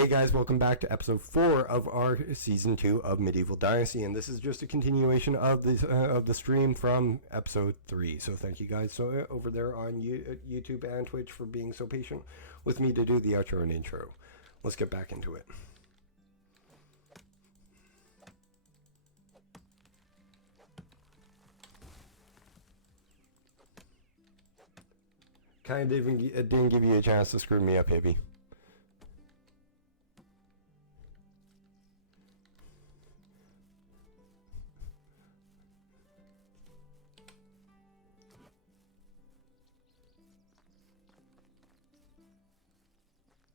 Hey guys, welcome back to episode 4 of our season 2 of Medieval Dynasty, and this is just a continuation of the stream from episode 3. So thank you guys over there on YouTube and Twitch for being so patient with me to do the outro and intro. Let's get back into it. Kind of even didn't give you a chance to screw me up, Hippie.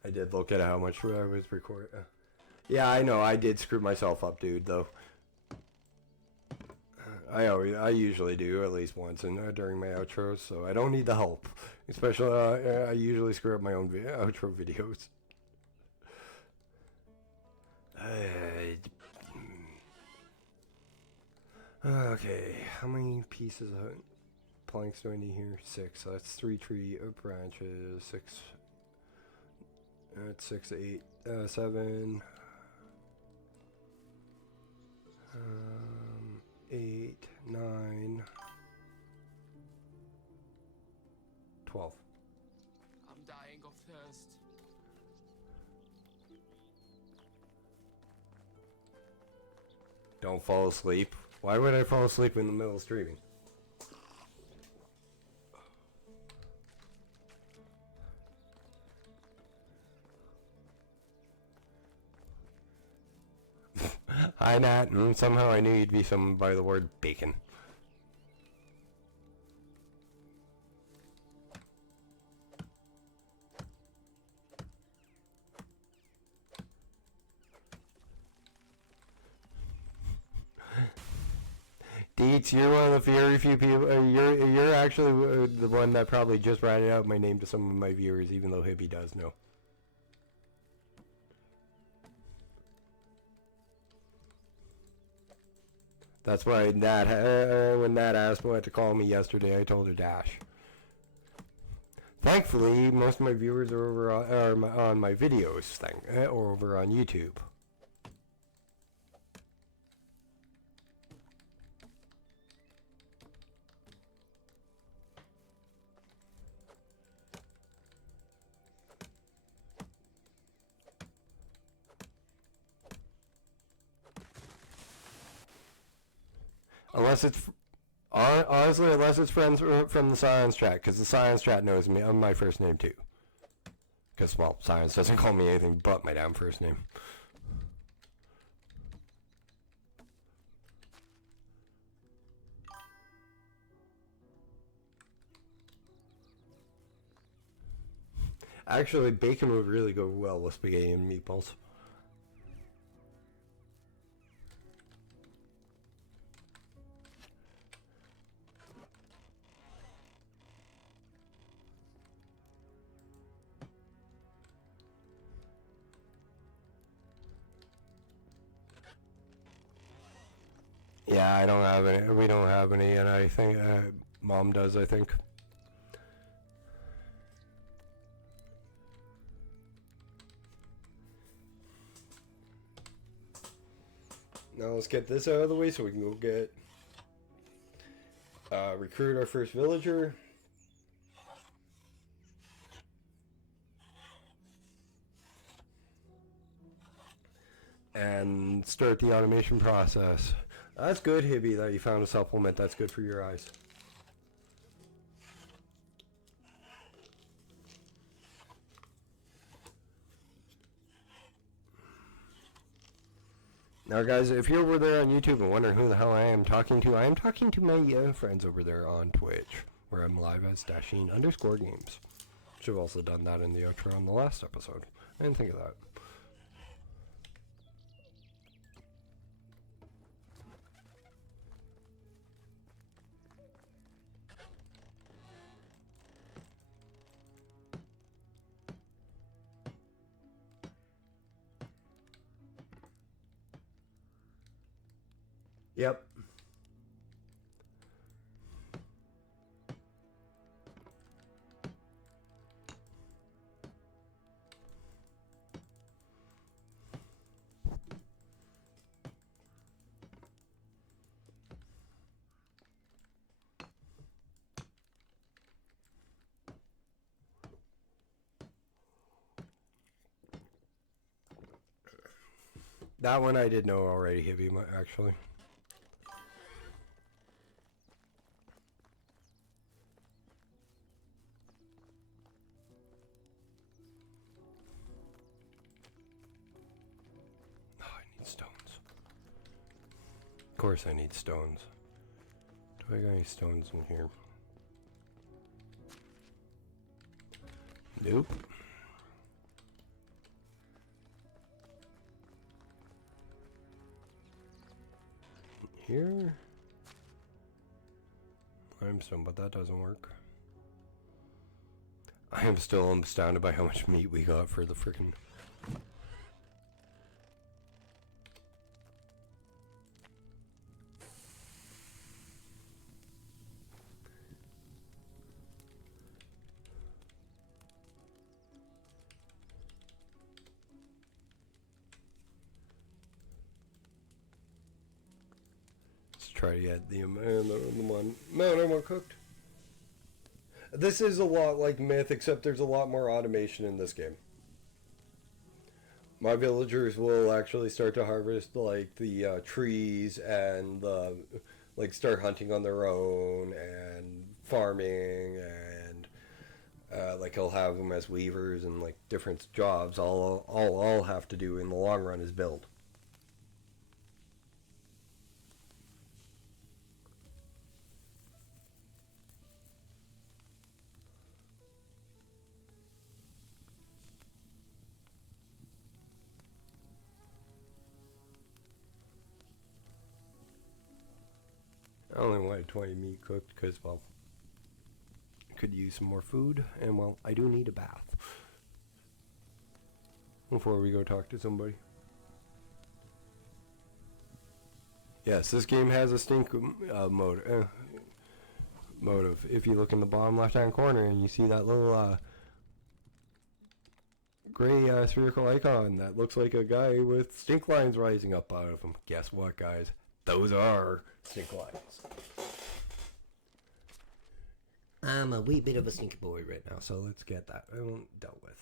I did look at how much I was recording. Yeah, I know. I did screw myself up, dude, though. I usually do at least once during my outros, so I don't need the help. Especially, I usually screw up my own outro videos. Okay, how many pieces of planks do I need here? 6. So that's 3 tree branches. 6. That's 6, 8, 7. 8, 9, 12. I'm dying of thirst. Don't fall asleep. Why would I fall asleep in the middle of streaming? Hi, Nat. Somehow I knew you'd be summoned by the word bacon. Deets, you're one of the very few people. You're actually the one that probably just ratted out my name to some of my viewers, even though Hippie does know. That's why Nat, when Nat asked what to call me yesterday, I told her Dash. Thankfully, most of my viewers are over on my videos or over on YouTube. Honestly, unless it's friends from the Science Chat, because the Science Chat knows me, my first name too. Because, well, Science doesn't call me anything but my damn first name. Actually, bacon would really go well with spaghetti and meatballs. Yeah, I don't have any. We don't have any, and I think Mom does. I think. Now let's get this out of the way so we can go get recruit our first villager. And start the automation process. That's good, Hibby, that you found a supplement that's good for your eyes. Now, guys, if you're over there on YouTube and wondering who the hell I am talking to my friends over there on Twitch, where I'm live as Dasheen_games. Should have also done that in the outro on the last episode. I didn't think of that. Yep. That one I did know already, Hibby, actually. Oh, I need stones. Of course I need stones. Do I got any stones in here? Nope. Here? Limestone, but that doesn't work. I am still astounded by how much meat we got for the frickin'... Try to get the amount I want cooked. This is a lot like Myth, except there's a lot more automation in this game. My villagers will actually start to harvest like the trees and like start hunting on their own and farming, and like he'll have them as weavers and like different jobs. All I'll have to do in the long run is build. I only wanted 20 meat cooked because, well, I could use some more food, and, well, I do need a bath before we go talk to somebody. Yes, this game has a stink motive. If you look in the bottom left-hand corner and you see that little gray spherical icon that looks like a guy with stink lines rising up out of him. Guess what, guys? Those are stink lines. I'm a wee bit of a stinky boy right now, so let's get that dealt with.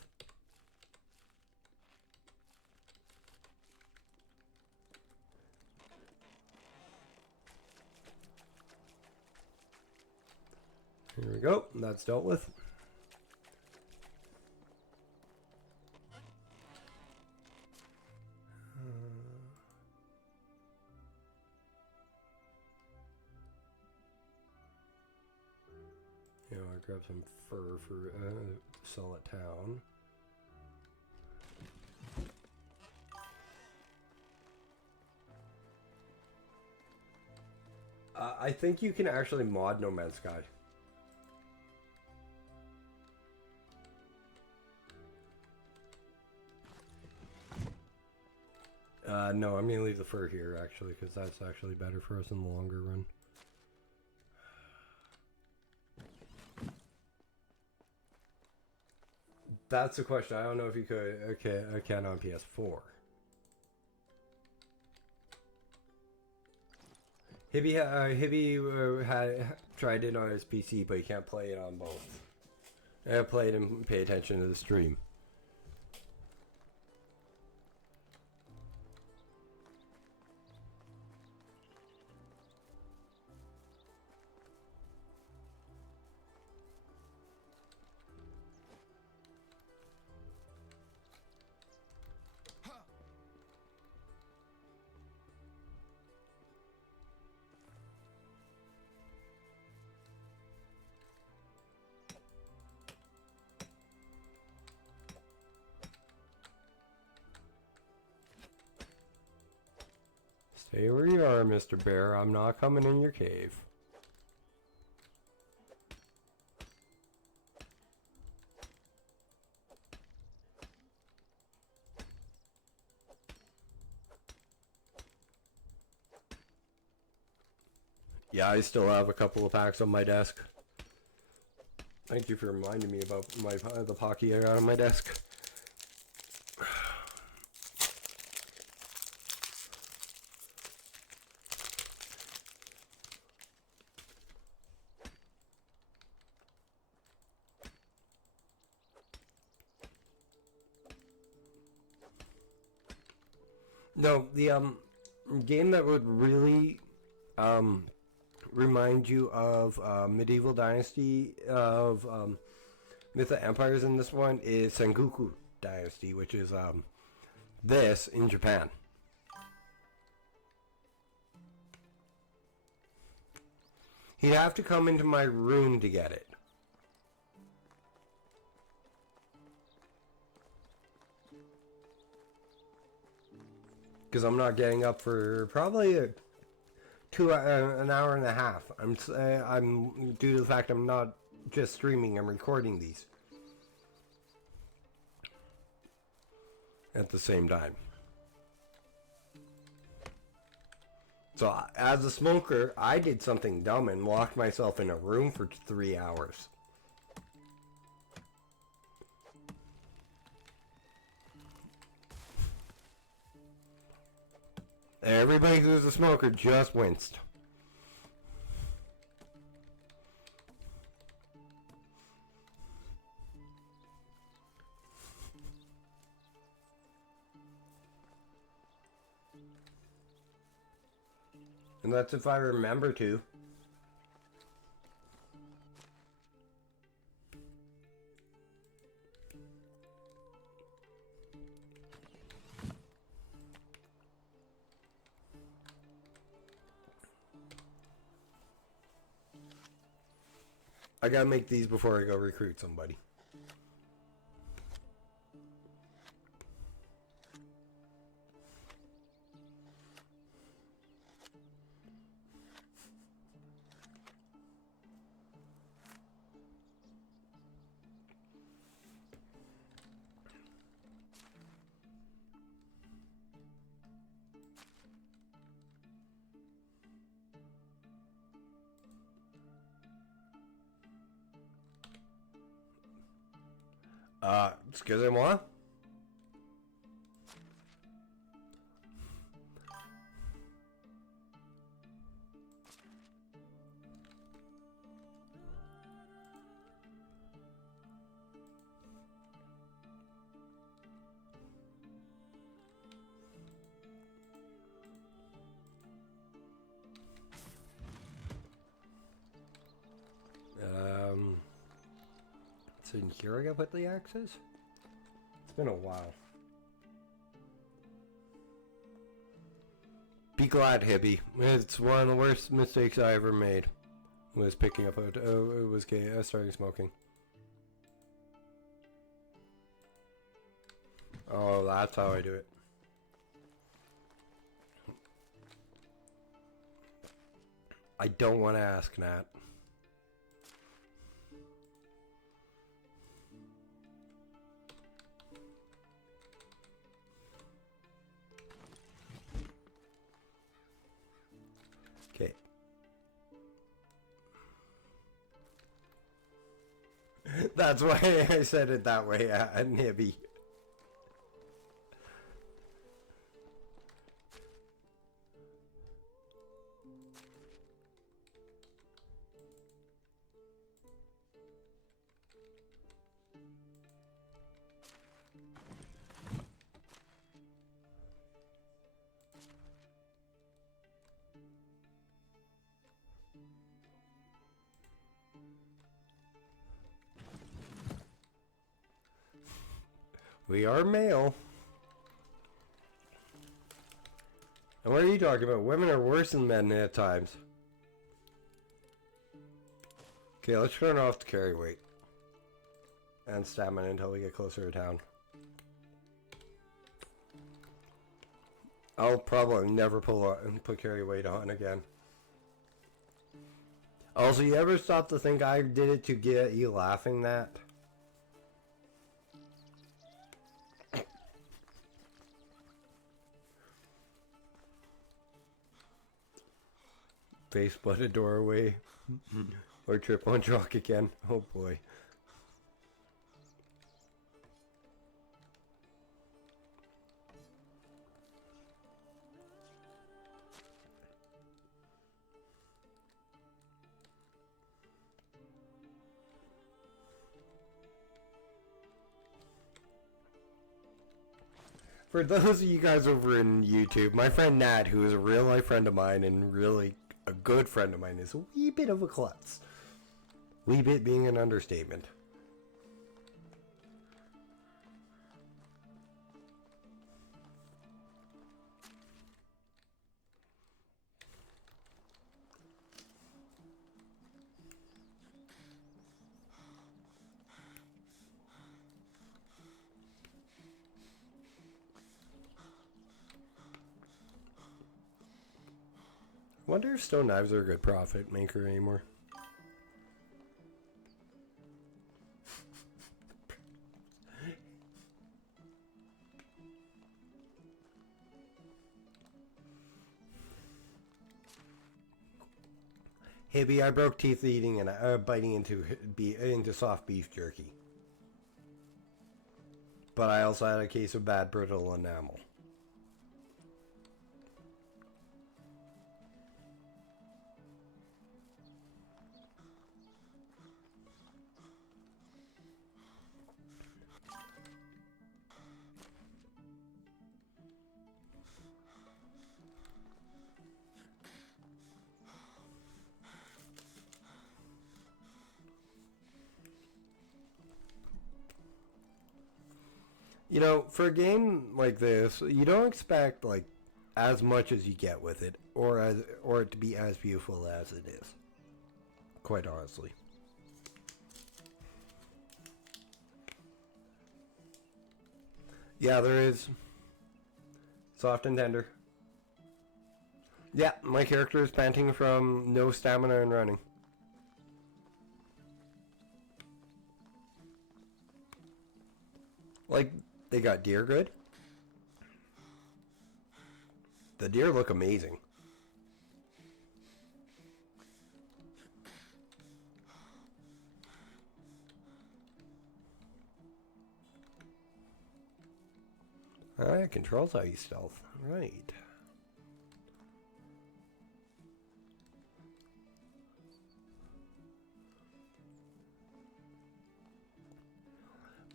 Here we go. That's dealt with. You know, I grabbed some fur for sell at town. I think you can actually mod No Man's Sky. No, I'm going to leave the fur here, actually, because that's actually better for us in the longer run. That's the question. I don't know if you could. Okay, I can on PS4. Hibby had tried it on his PC, but he can't play it on both. I played and pay attention to the stream. Stay where you are, Mr. Bear. I'm not coming in your cave. Yeah, I still have a couple of packs on my desk. Thank you for reminding me about the Pocky I got on my desk. No, the game that would really remind you of Medieval Dynasty of Myth of Empires in this one is Sengoku Dynasty, which is this in Japan. He'd have to come into my room to get it. Because I'm not getting up for probably an hour and a half. I'm due to the fact I'm not just streaming, I'm recording these at the same time. So as a smoker, I did something dumb and locked myself in a room for 3 hours. Everybody who's a smoker just winced. And that's if I remember to. I gotta make these before I go recruit somebody. Excusez-moi? So in here I gotta put the axes? It's been a while. Be glad, Hippie. It's one of the worst mistakes I ever made. Was picking up starting smoking. Oh, that's how I do it. I don't want to ask, Nat. Okay. That's why I said it that way, Nibby. We are male. And what are you talking about? Women are worse than men at times. Okay, let's turn off the carry weight. And stamina until we get closer to town. I'll probably never put carry weight on again. Also, you ever stop to think I did it to get you laughing, that? Face butt a doorway. Or trip on chalk again. Oh boy. For those of you guys over in YouTube, my friend Nat, who is a real life friend of mine and really a good friend of mine, is a wee bit of a klutz. Wee bit being an understatement. Wonder if stone knives are a good profit maker anymore. Hibby, I broke teeth eating and biting into soft beef jerky. But I also had a case of bad brittle enamel. You know, for a game like this, you don't expect like as much as you get with it, or it to be as beautiful as it is. Quite honestly. Yeah, there is. Soft and tender. Yeah, my character is panting from no stamina and running. Like, they got deer good. The deer look amazing. Alright, controls how you stealth. Right.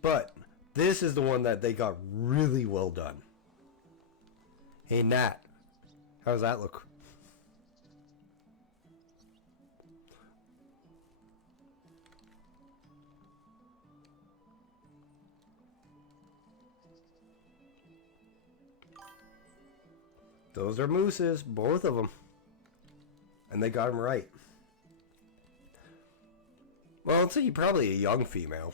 But this is the one that they got really well done. Hey Nat, how does that look? Those are mooses, both of them. And they got them right. Well, I'd say probably a young female.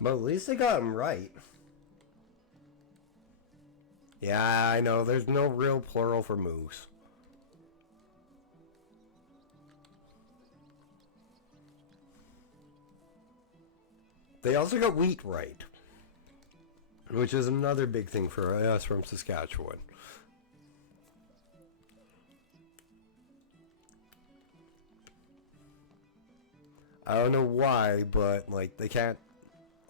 But at least they got them right. Yeah, I know. There's no real plural for moose. They also got wheat right. Which is another big thing for us from Saskatchewan. I don't know why, but like they can't.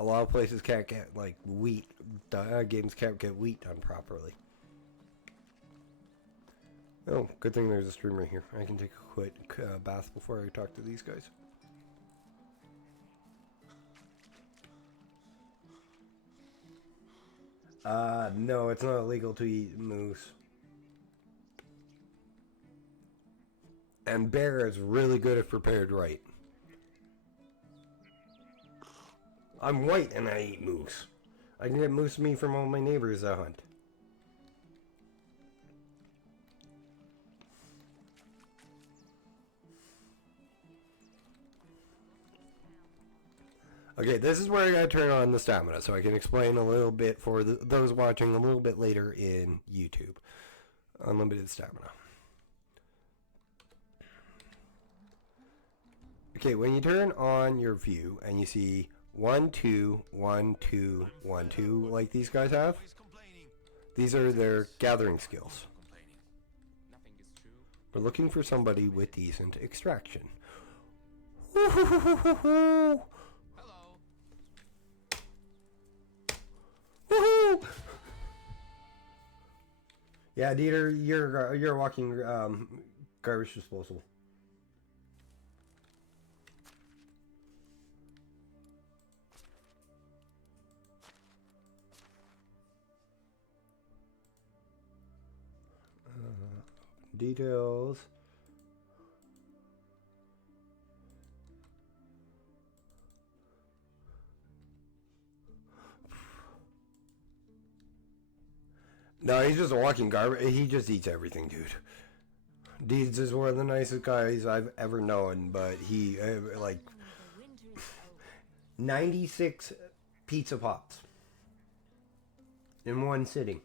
A lot of places can't get like wheat. Games can't get wheat done properly. Oh, good thing there's a streamer here. I can take a quick bath before I talk to these guys. No, it's not illegal to eat moose. And bear is really good if prepared right. I'm white and I eat moose. I can get moose meat from all my neighbors that hunt. Okay, this is where I gotta turn on the stamina, so I can explain a little bit for those watching a little bit later in YouTube. Unlimited stamina. Okay, when you turn on your view and you see 1, 2, 1, 2, 1, 2, like these guys have, these are their gathering skills. We're looking for somebody with decent extraction. Woohoo! Woohoo! Yeah, Dieter, you're a walking garbage disposal. Details. No, he's just a walking garbage. He just eats everything, dude. Deeds is one of the nicest guys I've ever known, but he, like, 96 pizza pops in one sitting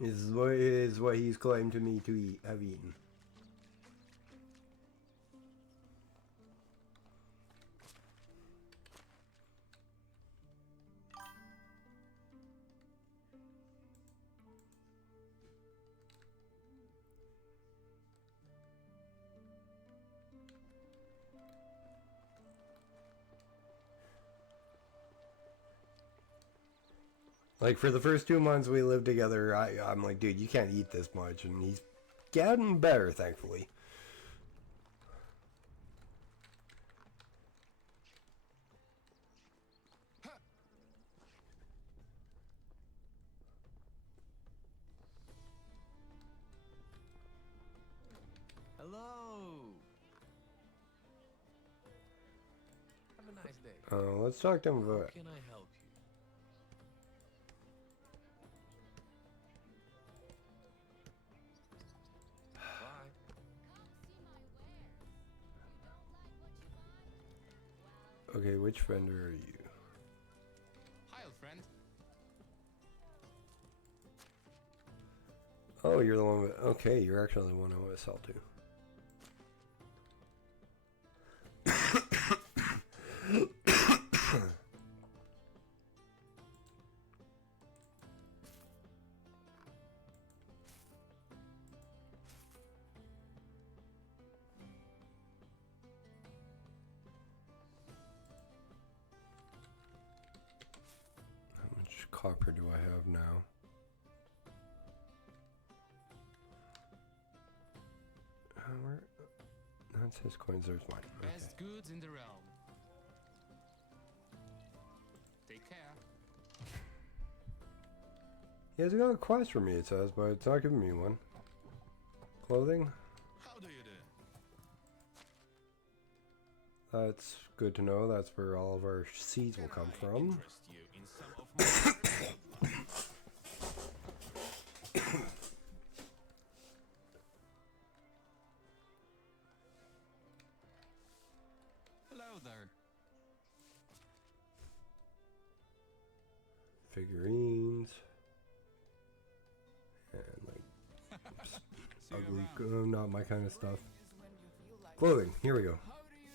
is what he's claimed to me to have eaten. Like, for the first 2 months we lived together, I'm like, dude, you can't eat this much. And he's getting better, thankfully. Hello. Have a nice day. Let's talk to him about... How can I help you? Bye. Okay, which vendor are you? Hi, old friend. Oh, you're the one with... Okay, you're actually the one I want to sell to. How much copper do I have now? Where? That's his coins. There's mine. Okay. Best goods in the realm. Take care. He has got a quest for me, it says, but it's not giving me one. Clothing? How do you do? That's good to know. That's where all of our seeds will come from. Interest you in some of my Hello there. Figurines. And like See you ugly, around. not my kind of stuff. Clothing, here we go. How do you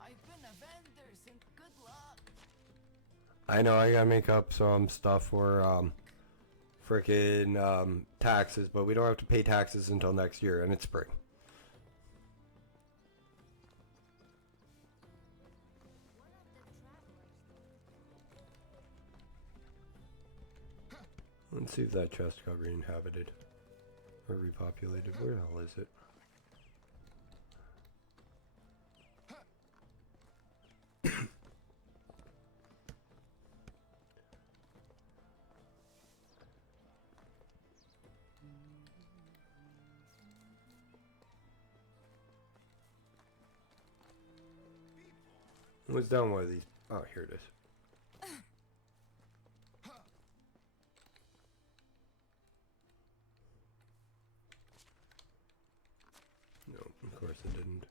I've been a vendor since good luck. I know I gotta make up some stuff for frickin' taxes, but we don't have to pay taxes until next year, and it's spring. Let's see if that chest got re-inhabited or repopulated. Where the hell is it? What's down one of these? Oh, here it is. No, of course it didn't.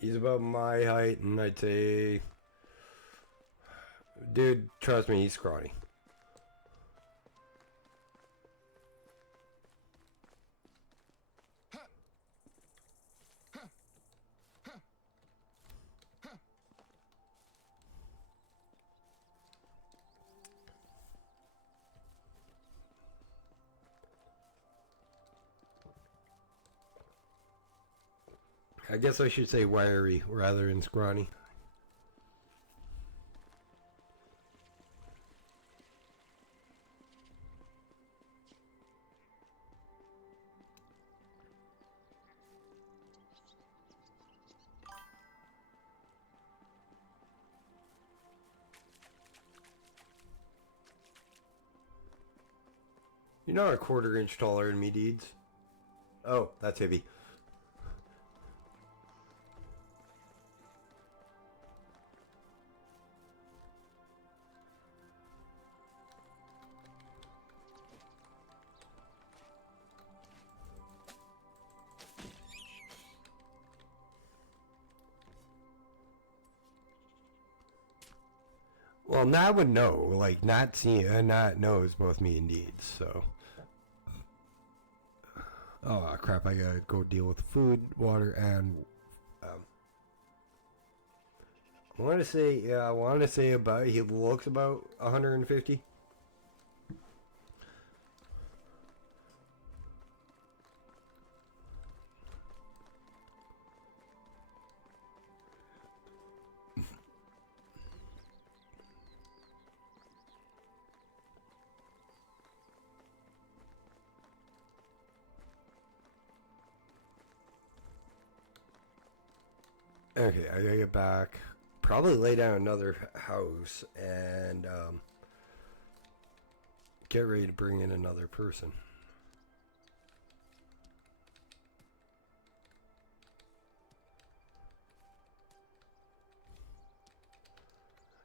He's about my height, and I'd say... Dude, trust me, he's scrawny. I guess I should say wiry rather than scrawny. You're not a quarter inch taller than me, Deeds. Oh, that's heavy. Well, Nat would know. Like, Nat knows both me and Deeds, so. Oh, crap, I gotta go deal with food, water, and, I want to say about, he looks about 150. Okay, I gotta get back. Probably lay down another house and get ready to bring in another person.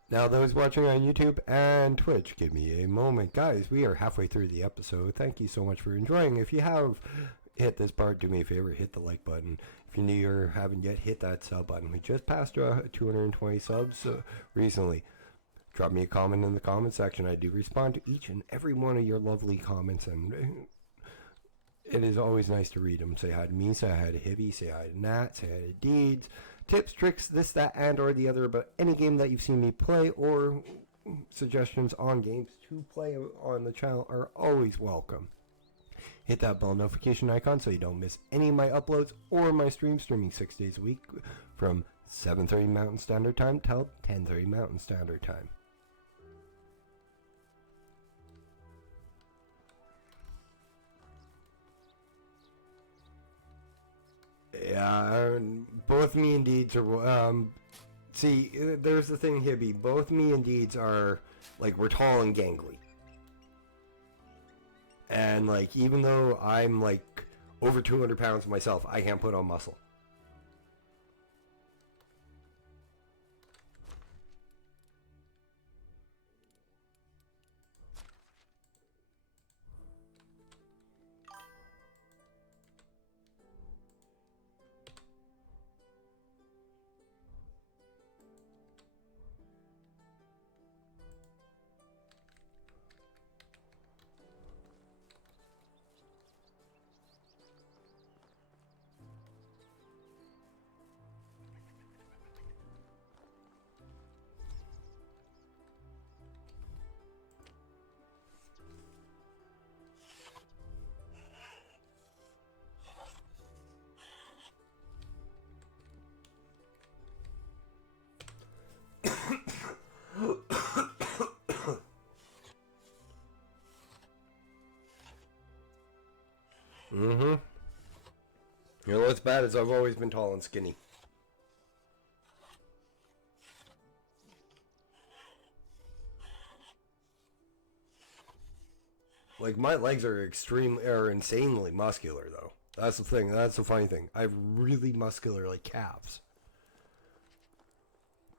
Now, those watching on YouTube and Twitch, give me a moment. Guys, we are halfway through the episode. Thank you so much for enjoying. If you have hit this part, do me a favor, hit the like button. If you're new or haven't yet, hit that sub button. We just passed 220 subs recently. Drop me a comment in the comment section. I do respond to each and every one of your lovely comments, and it is always nice to read them. Say hi to me, say hi to Hibby, say hi to Nat, say hi to Deeds. Tips, tricks, this, that, and or the other about any game that you've seen me play, or suggestions on games to play on the channel are always welcome. Hit that bell notification icon so you don't miss any of my uploads or my streaming 6 days a week from 7:30 Mountain Standard Time till 10:30 Mountain Standard Time. Yeah, both me and Deeds are, see, there's the thing, Hibby, both me and Deeds are, like, we're tall and gangly. And, like, even though I'm, like, over 200 pounds myself, I can't put on muscle. Mm-hmm. You know what's bad is I've always been tall and skinny. Like, my legs are insanely muscular, though. That's the thing. That's the funny thing. I have really muscular, like, calves.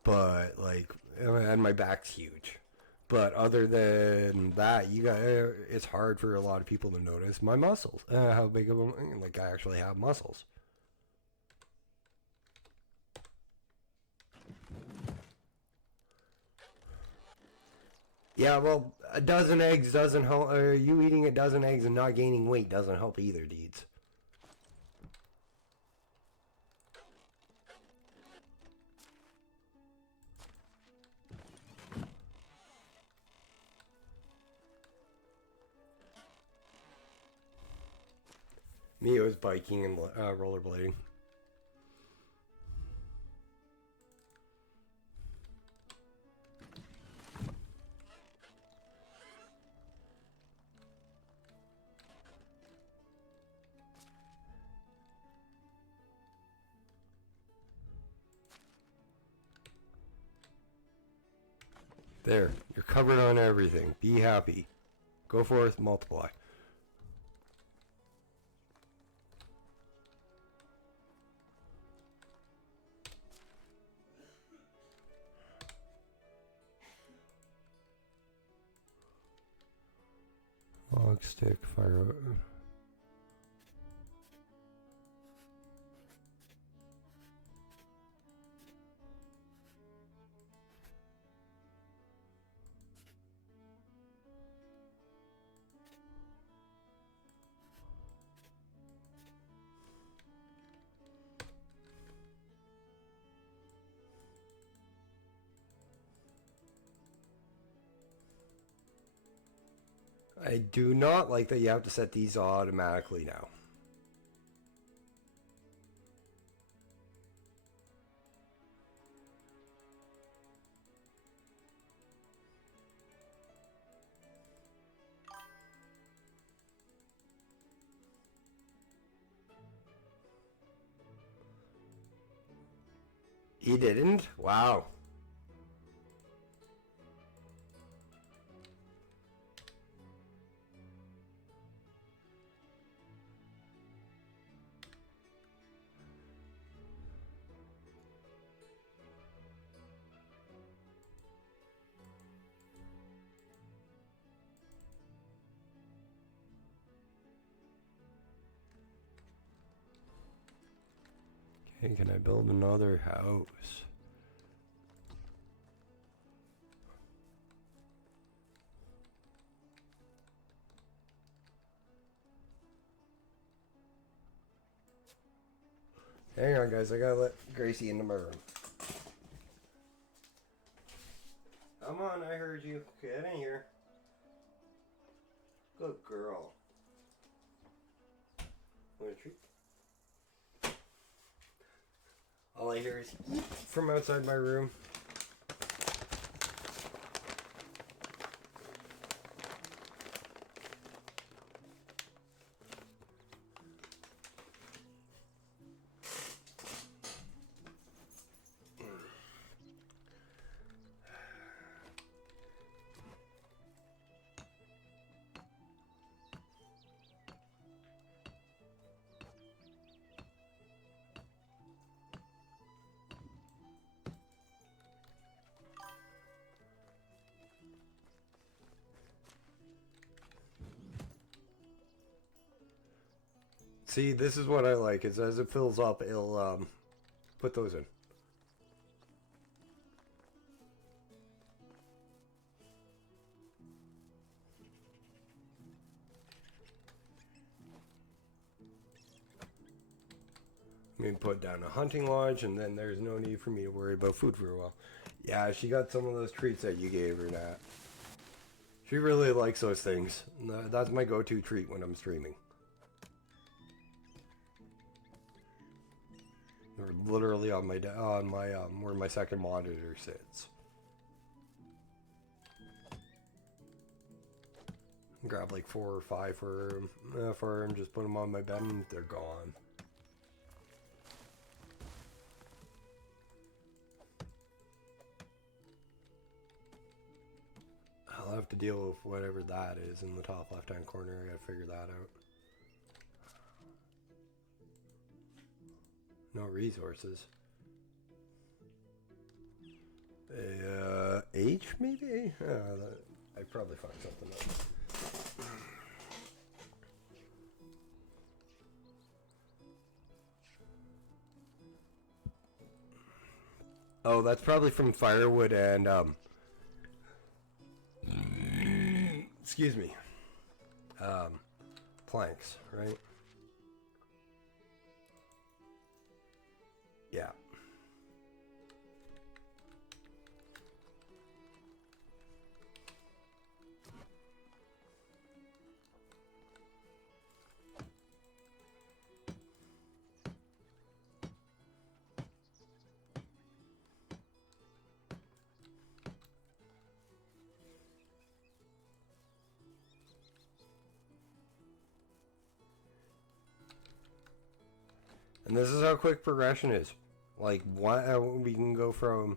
But, like, and my back's huge. But other than that, it's hard for a lot of people to notice my muscles. How big of them, like, I actually have muscles. Yeah, well, a dozen eggs doesn't help. You eating a dozen eggs and not gaining weight doesn't help either, Deeds. Me, it was biking and rollerblading. There. You're covered on everything. Be happy. Go forth, multiply. Log stick, fire. I do not like that you have to set these automatically now. He didn't? Wow. Okay, can I build another house? Hang on, guys. I gotta let Gracie into my room. Come on, I heard you. Get in here. Good girl. Want a treat? All I hear is from outside my room. See, this is what I like. Is as it fills up, it'll put those in. I mean, put down a hunting lodge, and then there's no need for me to worry about food for a while. Yeah, she got some of those treats that you gave her, Nat. She really likes those things. That's my go-to treat when I'm streaming. They're literally on my where my second monitor sits. Grab like 4 or 5 for him, just put them on my bed, and they're gone. I'll have to deal with whatever that is in the top left-hand corner. I gotta figure that out. No resources. H maybe? I'd probably find something else. Oh, that's probably from firewood and excuse me. Planks, right? Yeah. And this is how quick progression is. Like, we can go from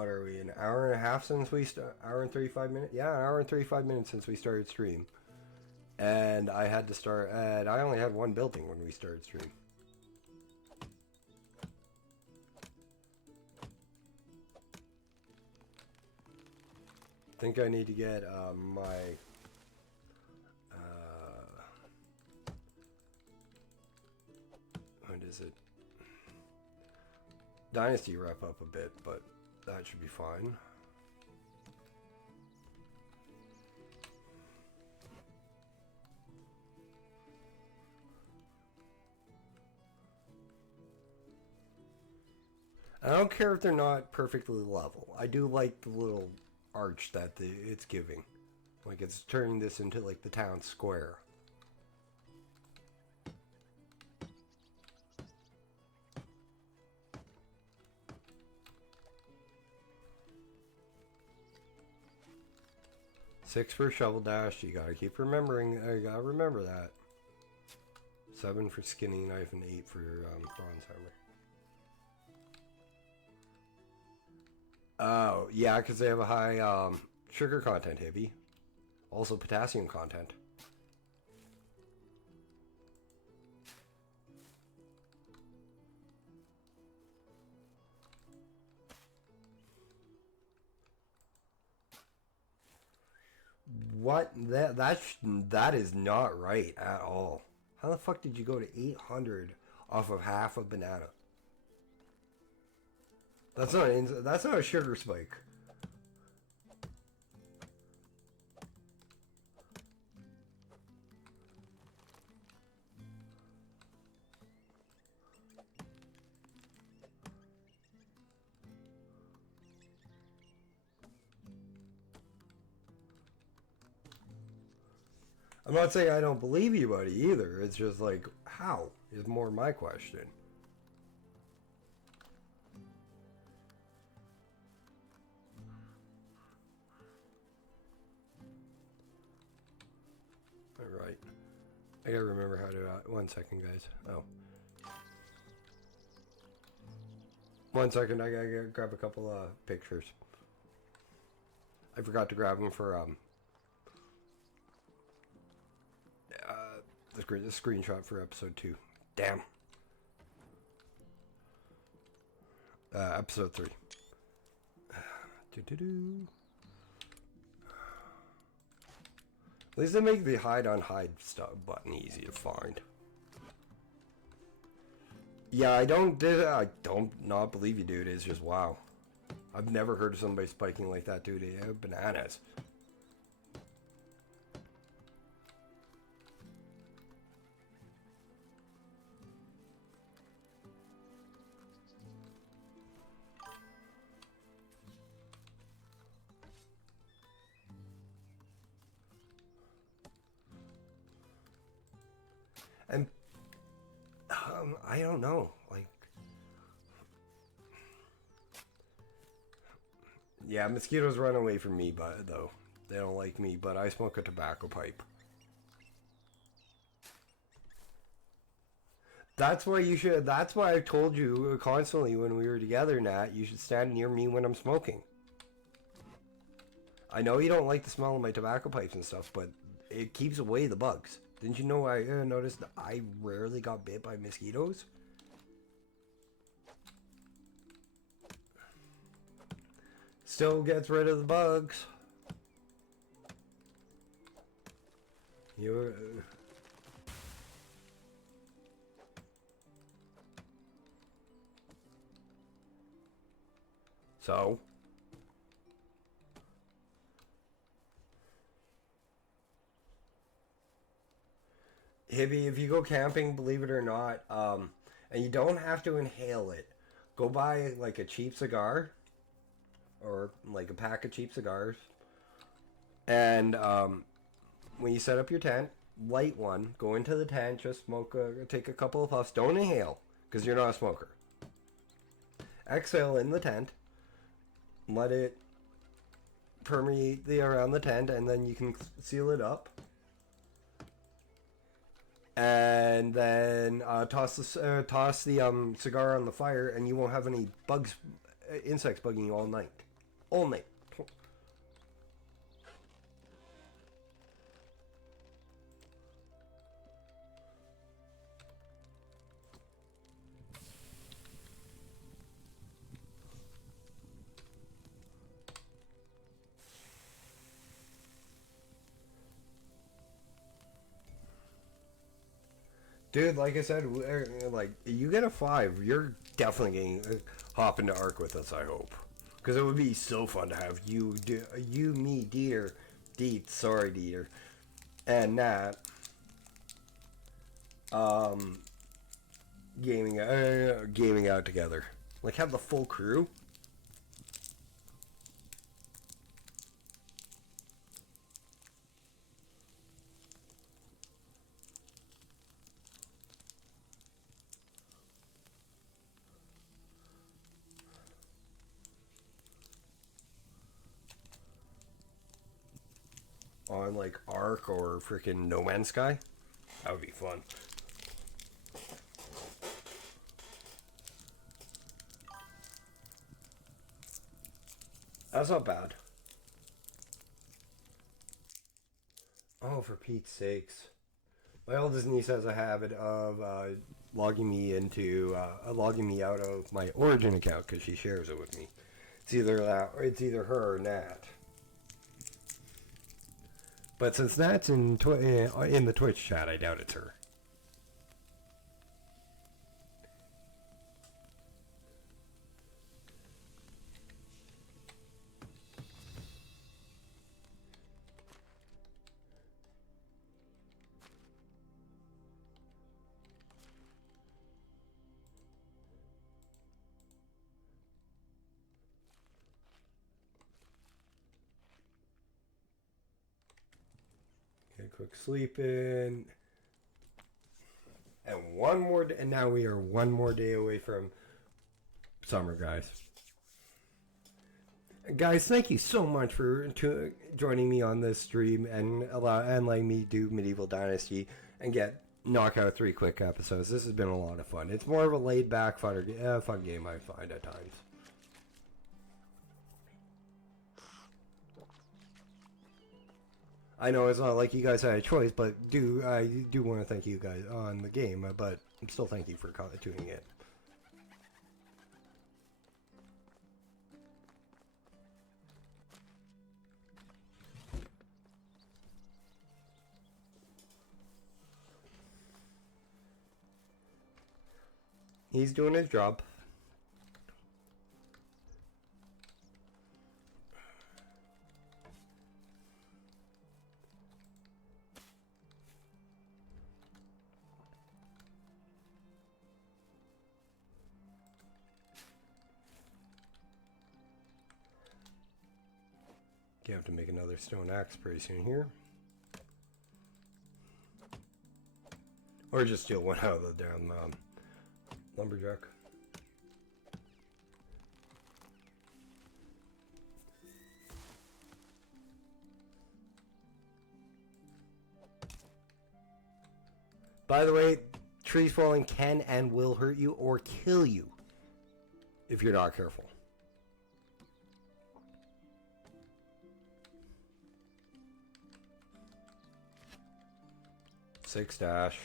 what are we, an hour and a half since we hour and 35 minutes? Yeah, an hour and 35 minutes since we started stream. And I had to start, and I only had one building when we started stream. I think I need to get my what is it? Dynasty wrap up a bit, but that should be fine. I don't care if they're not perfectly level. I do like the little arch that it's giving. Like it's turning this into like the town square. Six for shovel dash. You gotta keep remembering. You gotta remember that. 7 for skinning knife and 8 for bronze hammer. Oh, yeah, because they have a high sugar content, Hippie. Also potassium content. What? That is not right at all. How the fuck did you go to 800 off of half a banana? That's not a sugar spike. I'm not saying I don't believe you, buddy, either. It's just like, how is more my question. Alright. I gotta remember how to, 1 second, guys. Oh. 1 second, I gotta grab a couple pictures. I forgot to grab them for, the screenshot for episode 2. Damn. Episode 3. At least they make the hide on hide stuff button easy to find. Yeah, I don't not believe you, dude. It's just wow. I've never heard of somebody spiking like that, dude. They have bananas. And I don't know, like, yeah, mosquitoes run away from me, but though they don't like me. But I smoke a tobacco pipe. That's why you should. That's why I told you constantly when we were together, Nat. You should stand near me when I'm smoking. I know you don't like the smell of my tobacco pipes and stuff, but it keeps away the bugs. Didn't you know I noticed that I rarely got bit by mosquitoes? Still gets rid of the bugs. You. So. Hibby, if you go camping, believe it or not, and you don't have to inhale it, go buy like a cheap cigar, or like a pack of cheap cigars, and when you set up your tent, light one, go into the tent, just smoke, take a couple of puffs, don't inhale, because you're not a smoker. Exhale in the tent, let it permeate around the tent, and then you can seal it up. And then toss the cigar on the fire, and you won't have any bugs, insects bugging you all night. Only. Dude, like I said, like, you get a 5, you're definitely getting hop into Arc with us, I hope. Because it would be so fun to have you, me, Dieter, and Nat, gaming out together. Like, have the full crew. On like Ark or freaking No Man's Sky. That would be fun. That's not bad. Oh, for Pete's sakes. My oldest niece has a habit of logging me out of my Origin account because she shares it with me. It's either that, or it's either her or Nat. But since Nat's in the Twitch chat, I doubt it's her. Quick sleep in. And one more day, and now we are one more day away from summer, guys. Guys, thank you so much for joining me on this stream and letting me do Medieval Dynasty and knock out 3 quick episodes. This has been a lot of fun. It's more of a laid back, fun game I find at times. I know it's not like you guys had a choice, but I do want to thank you guys on the game, but still thank you for tuning in. He's doing his job. You have to make another stone axe pretty soon here. Or just steal one out of the damn lumberjack. By the way, trees falling can and will hurt you or kill you if you're not careful. 6 dash.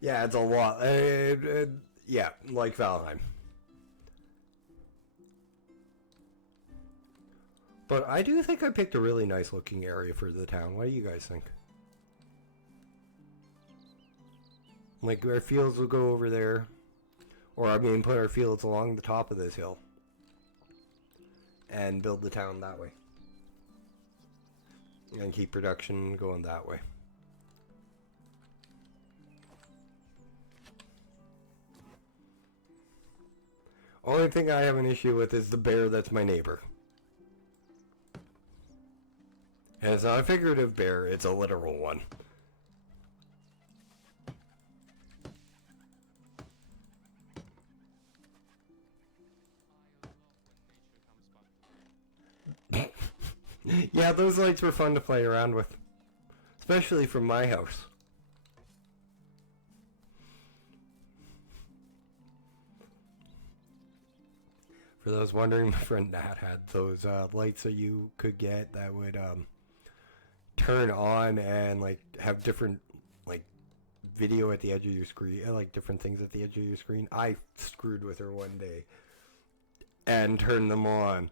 Yeah, it's a lot. Yeah, like Valheim. But I do think I picked a really nice looking area for the town. What do you guys think? Like our fields will go over there. Or I mean put our fields along the top of this hill. And build the town that way. And keep production going that way. Only thing I have an issue with is the bear that's my neighbor. And it's not a figurative bear, it's a literal one. Yeah, those lights were fun to play around with. Especially from my house. For those wondering, my friend Nat had those lights that you could get that would turn on and like have different like video at the edge of your screen, like different things at the edge of your screen. I screwed with her one day and turned them on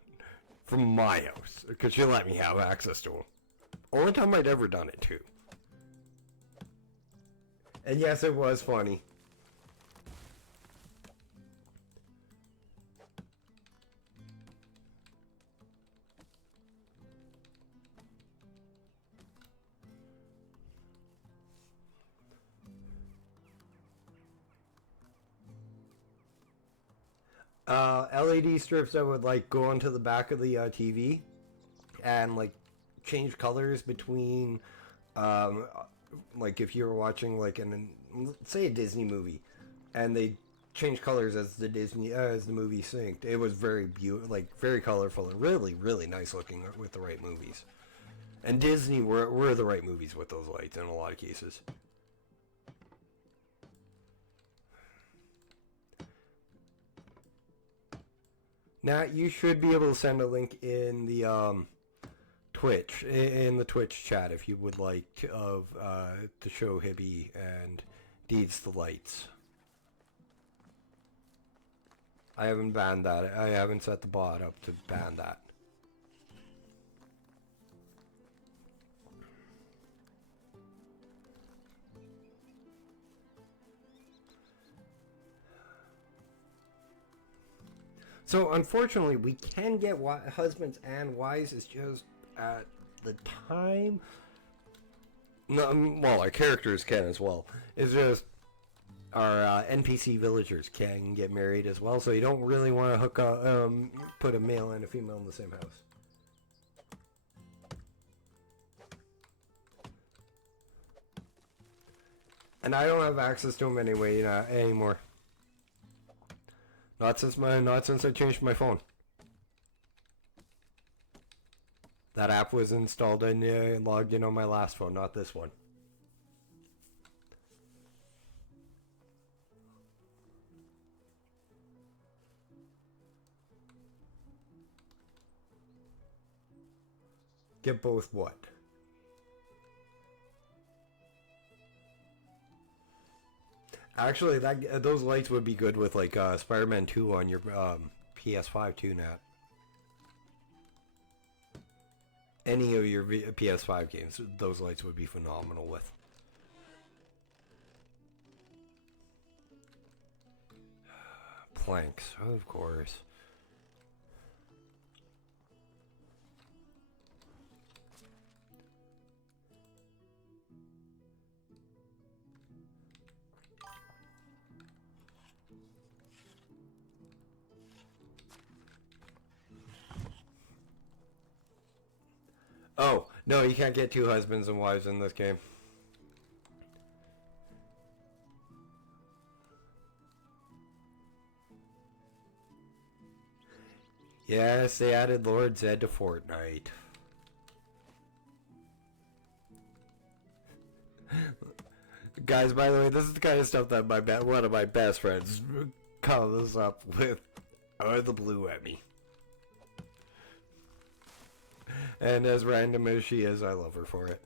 from my house because she let me have access to them. Only time I'd ever done it too. And yes, it was funny. LED strips that would like go onto the back of the TV and like change colors between like if you were watching like say a Disney movie and they change colors as the movie synced. It was very beautiful, like very colorful and really nice looking with the right movies. And Disney were the right movies with those lights in a lot of cases. Now you should be able to send a link in the in the Twitch chat if you would like to show Hibby and Deeds the lights. I haven't banned that. I haven't set the bot up to ban that. So unfortunately, we can get husbands and wives. It's just at the time. No, well, our characters can as well. It's just our NPC villagers can get married as well. So you don't really want to hook up, put a male and a female in the same house. And I don't have access to them anyway anymore. Not since I changed my phone. That app was installed and logged in on my last phone, not this one. Get both what? Actually, those lights would be good with like Spider-Man 2 on your PS5 too, Nat. Any of your PS5 games, those lights would be phenomenal with. Planks, of course. Oh, no, you can't get two husbands and wives in this game. Yes, they added Lord Zed to Fortnite. Guys, by the way, this is the kind of stuff that one of my best friends comes up with out of the blue at me. And as random as she is, I love her for it.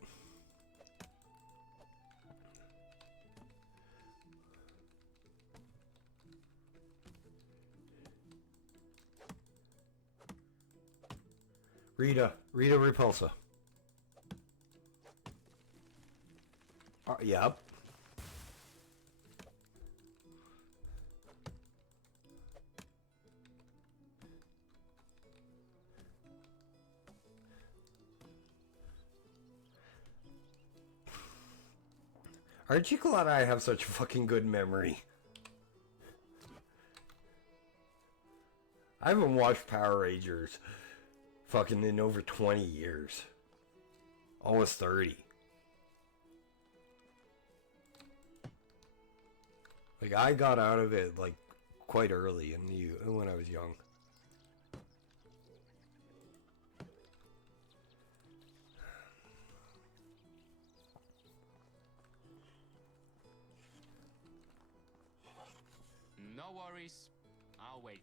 Rita Repulsa. Yep. Aren't you glad I have such fucking good memory? I haven't watched Power Rangers fucking in over 20 years. Almost 30. Like, I got out of it, like, quite early when I was young. No worries. I'll wait.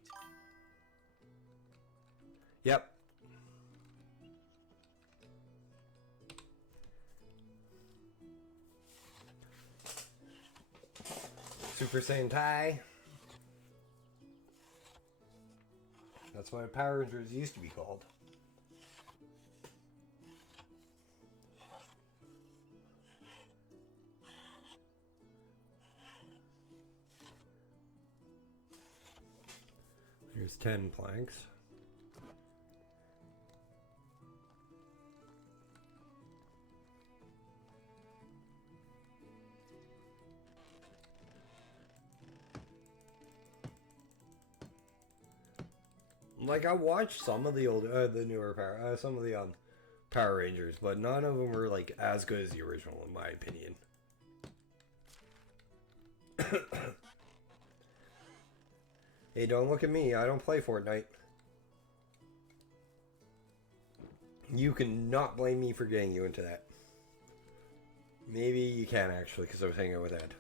Yep. Super Saiyan Tai. That's what Power Rangers used to be called. Here's 10 planks. Like, I watched some of the old, the newer Power, some of the Power Rangers, but none of them were like as good as the original, in my opinion. Hey, don't look at me. I don't play Fortnite. You cannot blame me for getting you into that. Maybe you can, actually, because I was hanging out with Ed.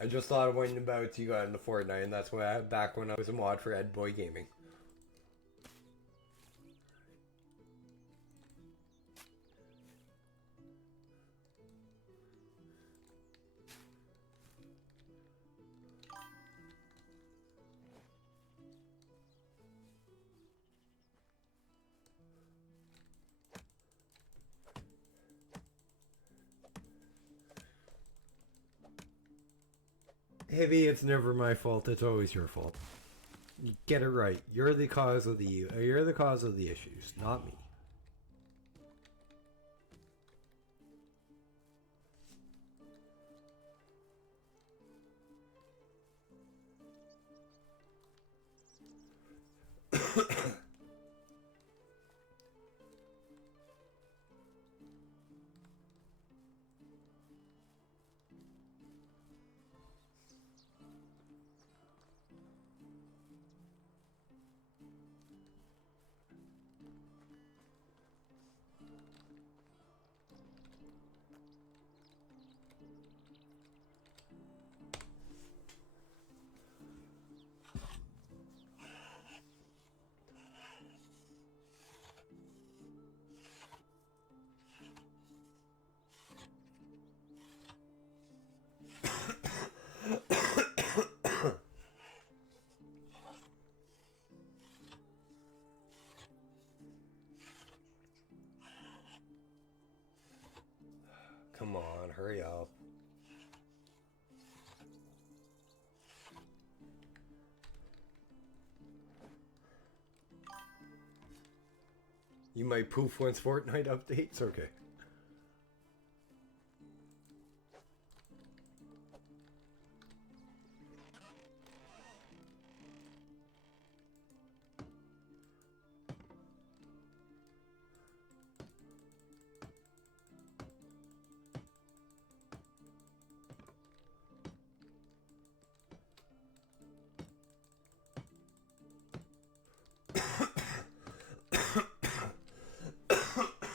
I just thought of when about you got into Fortnite, and that's why back when I was a mod for Ed Boy Gaming. Heavy, it's never my fault. It's always your fault. You get it right. You're the cause of the issues, not me. Come on, hurry up. You might poof once Fortnite updates? Okay.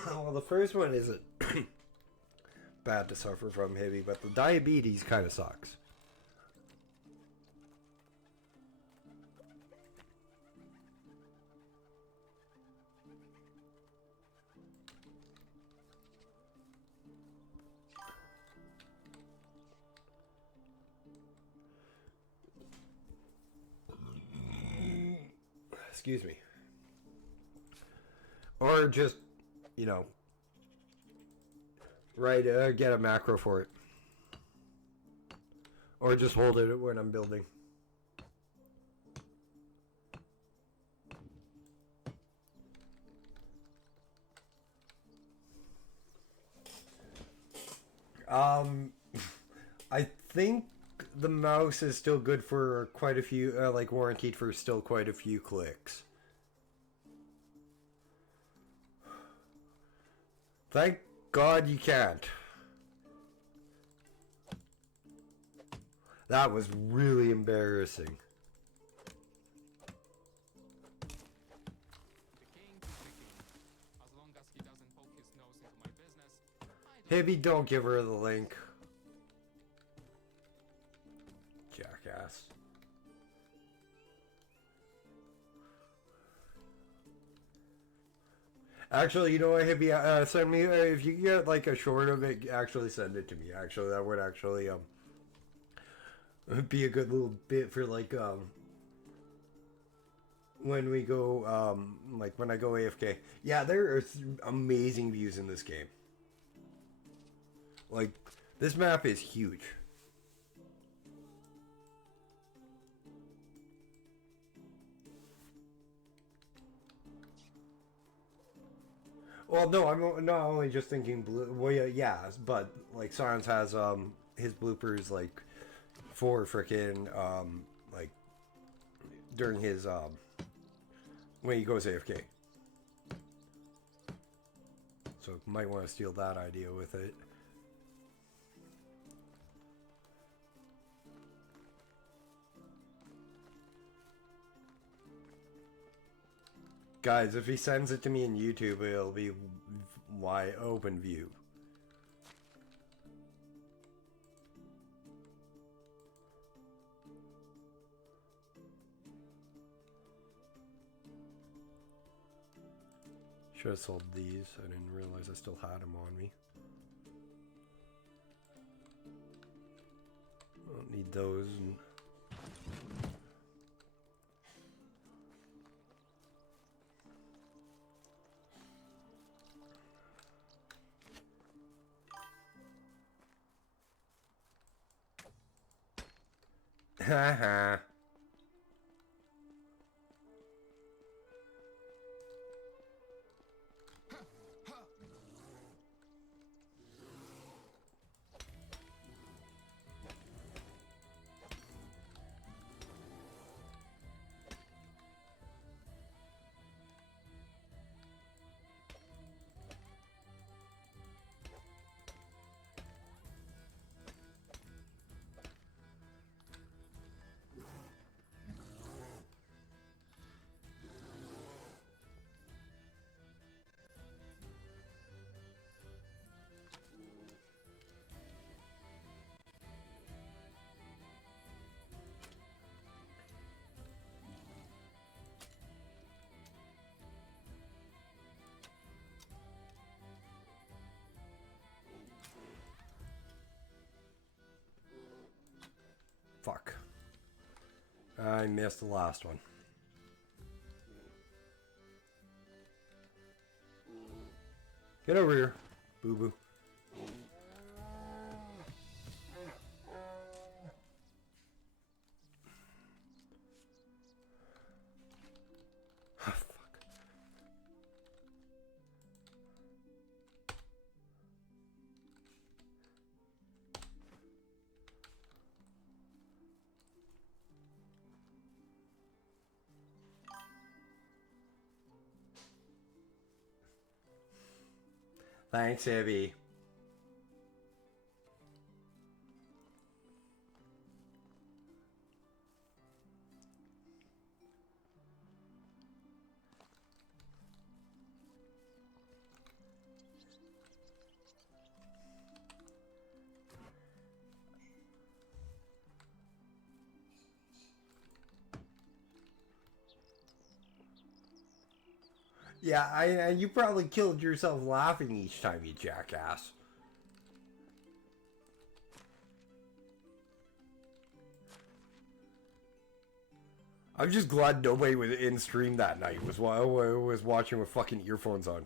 Well, the first one isn't bad to suffer from, Heavy, but the diabetes kind of sucks. Excuse me. Or just, you know, get a macro for it. Or just hold it when I'm building. I think the mouse is still good for quite a few, like warranted for still quite a few clicks. Thank God you can't. That was really embarrassing. The king is the king. As long as he doesn't poke his nose into my business, I don't. Heavy, don't give her the link. Jackass. Actually, you know what, Hippie, send me, if you get like a short of it, actually send it to me. Actually, that would actually, be a good little bit for like, when we go, like when I go AFK. Yeah, there are amazing views in this game. Like, this map is huge. Well, no, I'm not only just thinking blue. Well, yeah, but like Science has his bloopers like for frickin' like during his when he goes AFK. So might want to steal that idea with it. Guys, if he sends it to me in YouTube, it'll be wide open view. Should have sold these. I didn't realize I still had them on me. I don't need those. Haha. Fuck. I missed the last one. Get over here, boo-boo. Thanks, Abby. Yeah, you probably killed yourself laughing each time, you jackass. I'm just glad nobody was in stream that night. Was watching with fucking earphones on.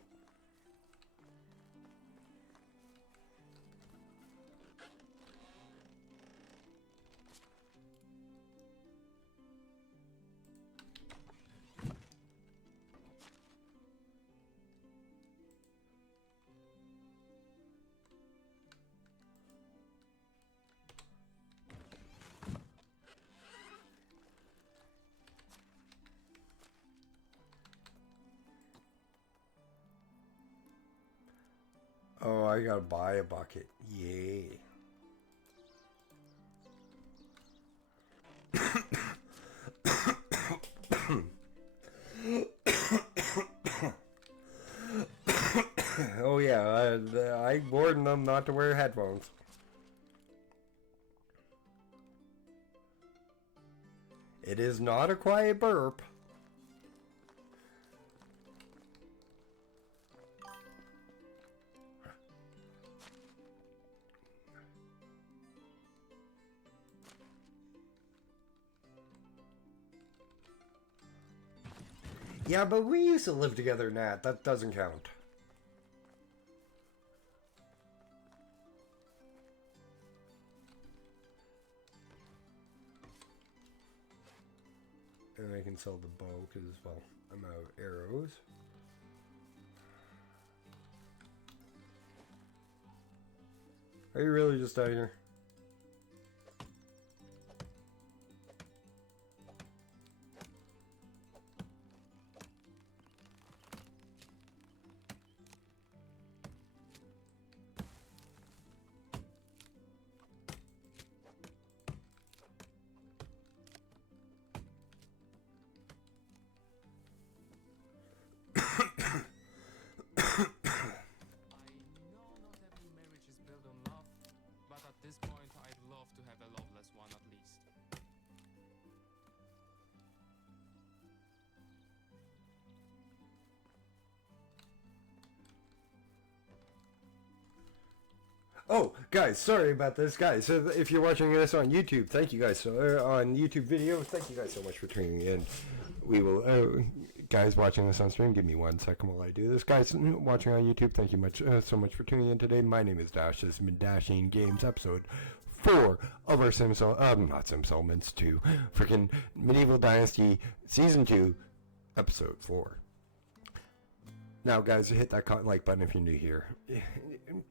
Oh, I gotta buy a bucket. Yay. Oh yeah, I warned them not to wear headphones. It is not a quiet burp. Yeah, but we used to live together, Nat. That doesn't count. And I can sell the bow because, well, I'm out of arrows. Are you really just out here? I know not every marriage is built on love, but at this point I'd love to have a loveless one at least. Oh, guys, sorry about this, guys. So if you're watching this on YouTube, thank you guys. So on YouTube video, thank you guys so much for tuning in. We will, guys watching this on stream, give me 1 second while I do this. Guys watching on YouTube, thank you so much for tuning in today. My name is Dash. This has been Dashing Games episode 4 of our not Simsolments 2, freaking Medieval Dynasty Season 2, Episode 4. Now, guys, hit that like button if you're new here.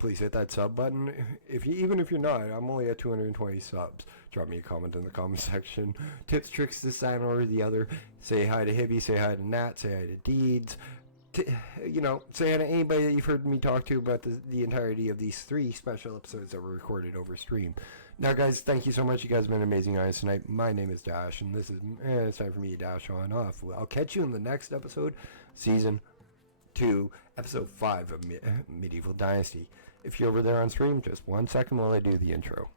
Please hit that sub button. Even if you're not, I'm only at 220 subs. Drop me a comment in the comment section. Tips, tricks, this, that, or the other. Say hi to Hibby. Say hi to Nat. Say hi to Deeds. Say hi to anybody that you've heard me talk to about the entirety of these 3 special episodes that were recorded over stream. Now, guys, thank you so much. You guys have been amazing on us tonight. My name is Dash, and this is it's time for me to dash on off. I'll catch you in the next episode, Season 2, Episode 5 of Medieval Dynasty. If you're over there on stream, just 1 second while I do the intro.